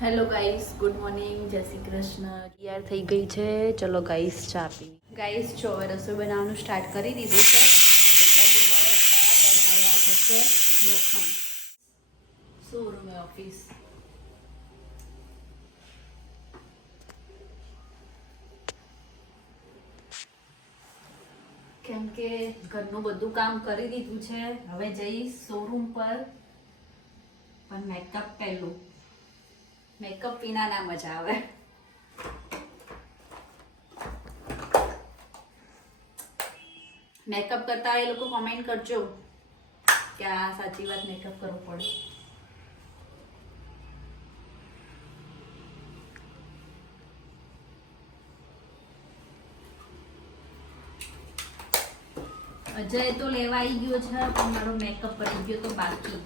Hello guys, good morning, જય શ્રી કૃષ્ણ. તૈયાર થઈ ગઈ છે. ચલો ગાઈસ, ચા પીવી. ગાઈસ જો હવે રસોઈ બનાવવાનું સ્ટાર્ટ કરી દીધું છે. બાકી મરદ ભાત અને અહીંયા થશે મોખણ. Showroom office. કેમ કે ઘરનું બધું કામ કરી દીધું છે. હવે જઈશ શોરૂમ પર. પણ મેકઅપ પહેલું. મેકઅપ વિના ના મજા આવે. મેકઅપ કરતા એ લોકો કમેન્ટ કરજો કે આ સાચી વાત મેકઅપ કરવું પડે. અજય તો લેવા આવી ગયો છે પણ મારો મેકઅપ કરી ગયો તો બાકી.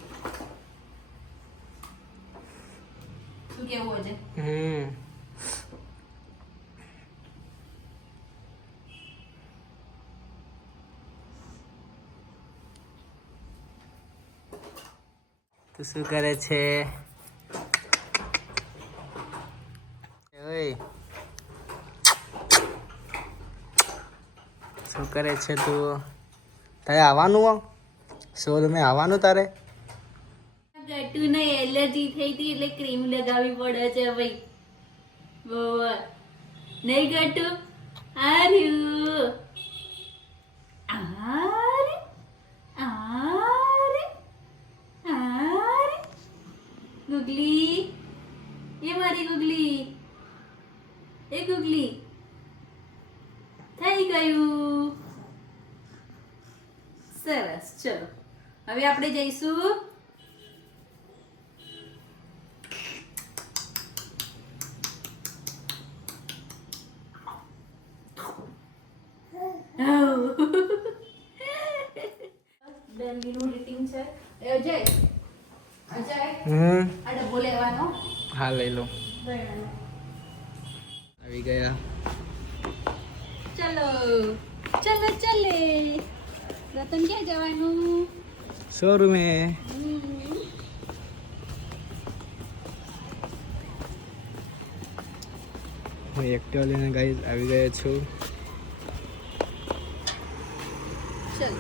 શું કેવું અજય? તો શું કરે છે? ઓય શું કરે છે તું? તારે આવવાનું શોરૂમે આવવાનું તારે? ગટુને એલર્જી થઈ હતી એટલે ક્રીમ લગાવવી પડે છે ભાઈ. બહુ નહીં ગટુ? આર્યુ આરે આરે આરે ગુગલી, એ મારી ગુગલી, એ ગુગલી થઈ ગયું. સરસ. ચલો હવે આપણે જઈશું દિલ્હીનું રીટિંગ છે. અજય અજય આ ડબ્બો લેવાનો. હા લઈ લો. આવી ગયા. ચલો ચલો ચલે. રતન ક્યાં જવાનું? શોરૂમે. હું એક્ટિવા લઈને ગાઈસ આવી ગયો છું. ચલો.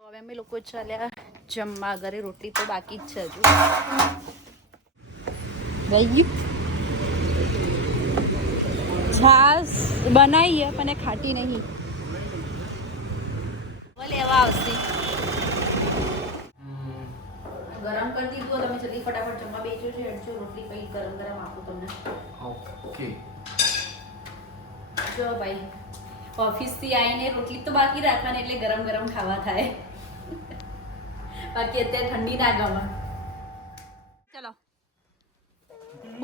હવે અમે લોકો ચાલ્યા જમવા. ઘરે રોટલી તો બાકી જ છે હજુ. છાસ બનાવીએ પણ ખાટી નહીં. લેવા આવશે. ગરમ કરી દીધું. તમે જલ્દી ફટાફટ જમવા બેસજો છે. હટજો રોટલી પછી ગરમ ગરમ આપું તમને. ઓકે. જો ભાઈ ઓફિસથી આવીને રોટલી તો બાકી રાખવાની એટલે ગરમ ગરમ ખાવા થાય. બાકી અત્યારે ઠંડી ના ગમે. ચલો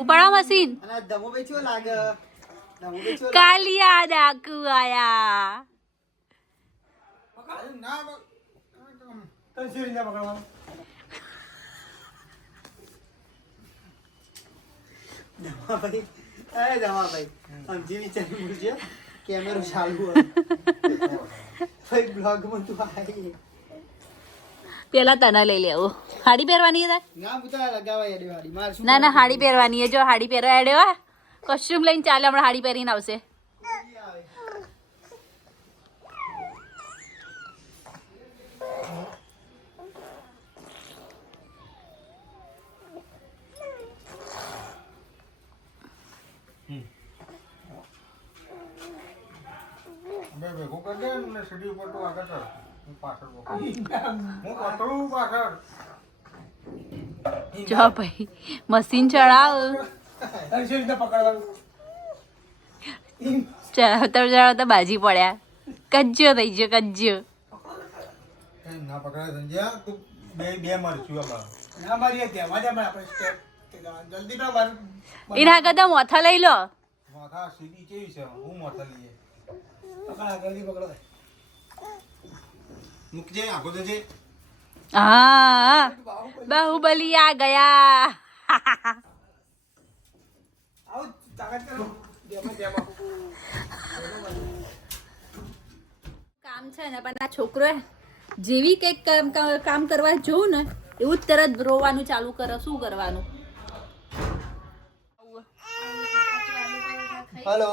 ઉપાડો મશીન. અને દમો બેચો લાગે. દમો બેચો કાલિયા ડાકુ આયા. ના તન શેરી ના પકડવાનું. દમાભાઈ એ દમાભાઈ સમજી વિચારી બોલજે. કેમેરો ચાલુ હોય ફેક બ્લોગ માં તું આવી. પેલા તને લઈ લેવો. હાડી પહેરવાની છે? ના પુતા લગાવાય એડી વાડી માર શું. ના ના હાડી પહેરવાની છે. જો હાડી પહેરવા એડ્યો કોસ્ટ્યુમ લઈને ચાલે. હમણાં હાડી પહેરીને આવશે. બે ભેગું કરી દે ને સીડી ઉપર તો આગળ ચડ. હું પાછળ હું પકડું પાછળ. જો ભાઈ મશીન ચડાવ. તન શેરી ના પકડવાનું. ચડાવતા બાજી પડ્યા. કજ્જો થઈ ગયો કજ્જો. એમ ના પકડાય સંજ્યા તું બે મરશું આમાં. ના મારી ત્યાં વાજા માં આપણે સ્ટેપ જલ્દી ના માર. એના કરતા મોથા લઈ લો. માથા સીધી કેવી છે હું મોટા લઈએ. પકડા જલ્દી પકડો. મૂકજે આખો દેજે. હા બાહુબલી આ ગયા. આવ તાકાત કરો. જેમાં જેમાં કામ છે ને પણ આ છોકરો જેવી કંઈક કામ કરવા જોઉં ને એવું જ તરત રોવાનું ચાલુ કરે. શું કરવાનું? હેલો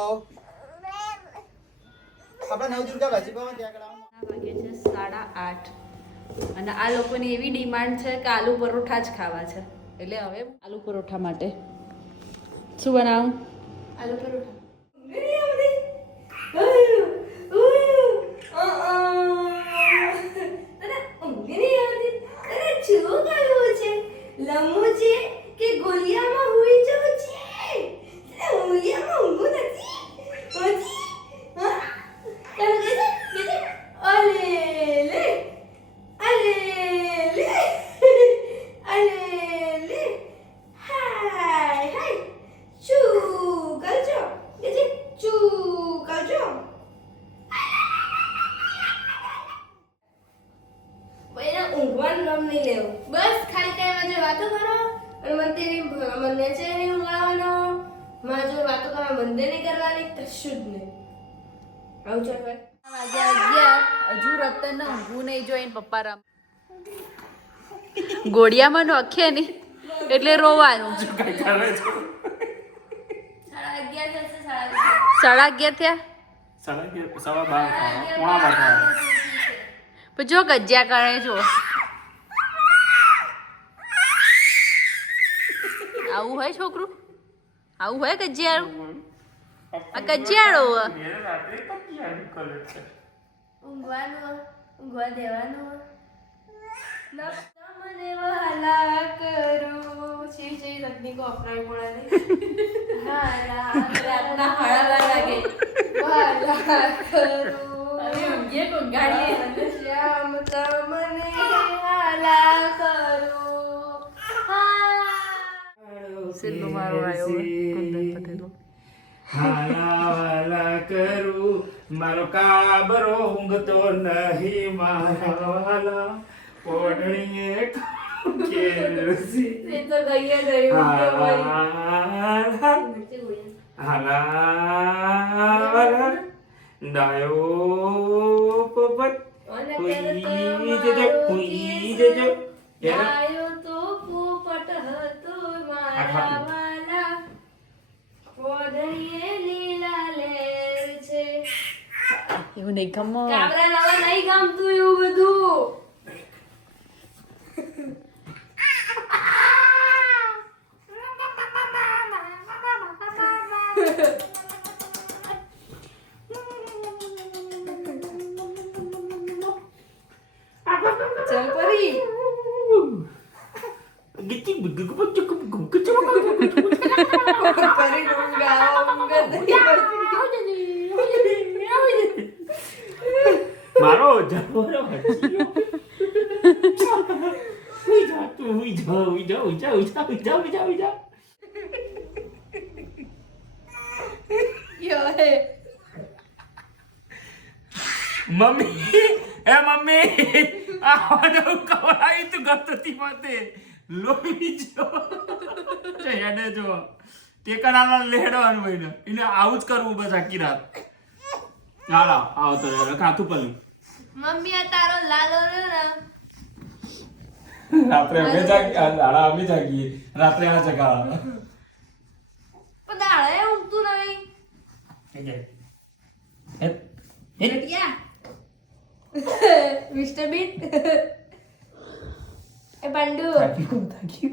આપણે નવદુર્ગા ભાજી પાવા ત્યાં આગળ વાગે છે 8:30 અને આ લોકોની એવી ડિમાન્ડ છે કે આલુ પરોઠા જ ખાવા છે. એટલે હવે આલુ પરોઠા માટે શું બનાવું? આલુ પરોઠા. ઊંઘવાનું નામ નહીં લેવું. બસ ખાલી ટાઈમમાં જો વાતો કરો અને મને છે નહીં ઊંઘવાનો. મારા જોડે વાતો કરવા મંદિર નહીં કરવાની, કશું જ નહીં. આવું ચાલ ભાઈ. વાગ્યા 11 હજુ રતનને ઊંઘવું નહીં જોઈને પપ્પા રમ ગોળિયામાં નોખે ને એટલે રોવાનું. 11:30 થશે. 11:30 થયા. પણ જો ગજ્યા કરે જો. આવું હોય છોકરું? આવું હોય ગજિયાળું? આ ગજિયાળો ઊંઘવાનું, ઊંઘવા દેવાનું. મને વહાલા કરું. શી તકનીકો અપનાવી પડે નહીં. રાતના 11:30 વાગે વહાલા કરું. હવે ઊંઘીએ કોણ ગાડીએ? શ્યામ તમને વહાલા કરું. સિલ્લુ મારો આવ્યો કુંદન પટેલો. હાલા કરું મારો કાબરો ઊંઘતો નહીં મારા વાલા ઓઢણીએ કેરસી એ તો ગઈએ ગયું તો ભાઈ. હાલા ડાયો પપત અને હુઈ જજો આયો તો પોપટ હતો મારા વાલા. ઓઢણીએ લીલા લેર છે. એવું નહીં ગમો. કાબરા નવા નહીં ગમતું એવું બધું. ચલ પરી. ગીતી પરી ઊંઘ મારો જબરો હજીયો હુઈ જા તું હુઈ જા યો હે. મમ્મી આ કવરાઈ તું ગતતી માતે લોહી જો હેડે જો ટેકડાના લેડવાનું હોય ને એને આવું જ કરવું બસ આખી રાત. હાલો આવો તો કાથું પલ્લું મમ્મી આ તારો લાલો રહ્યો રાત્રે અમે જાગીએ રાત્રે આ જગાડે પણ દાડે ઊંઘતું નહીં. Mister bit. એ પાંડુ થાકી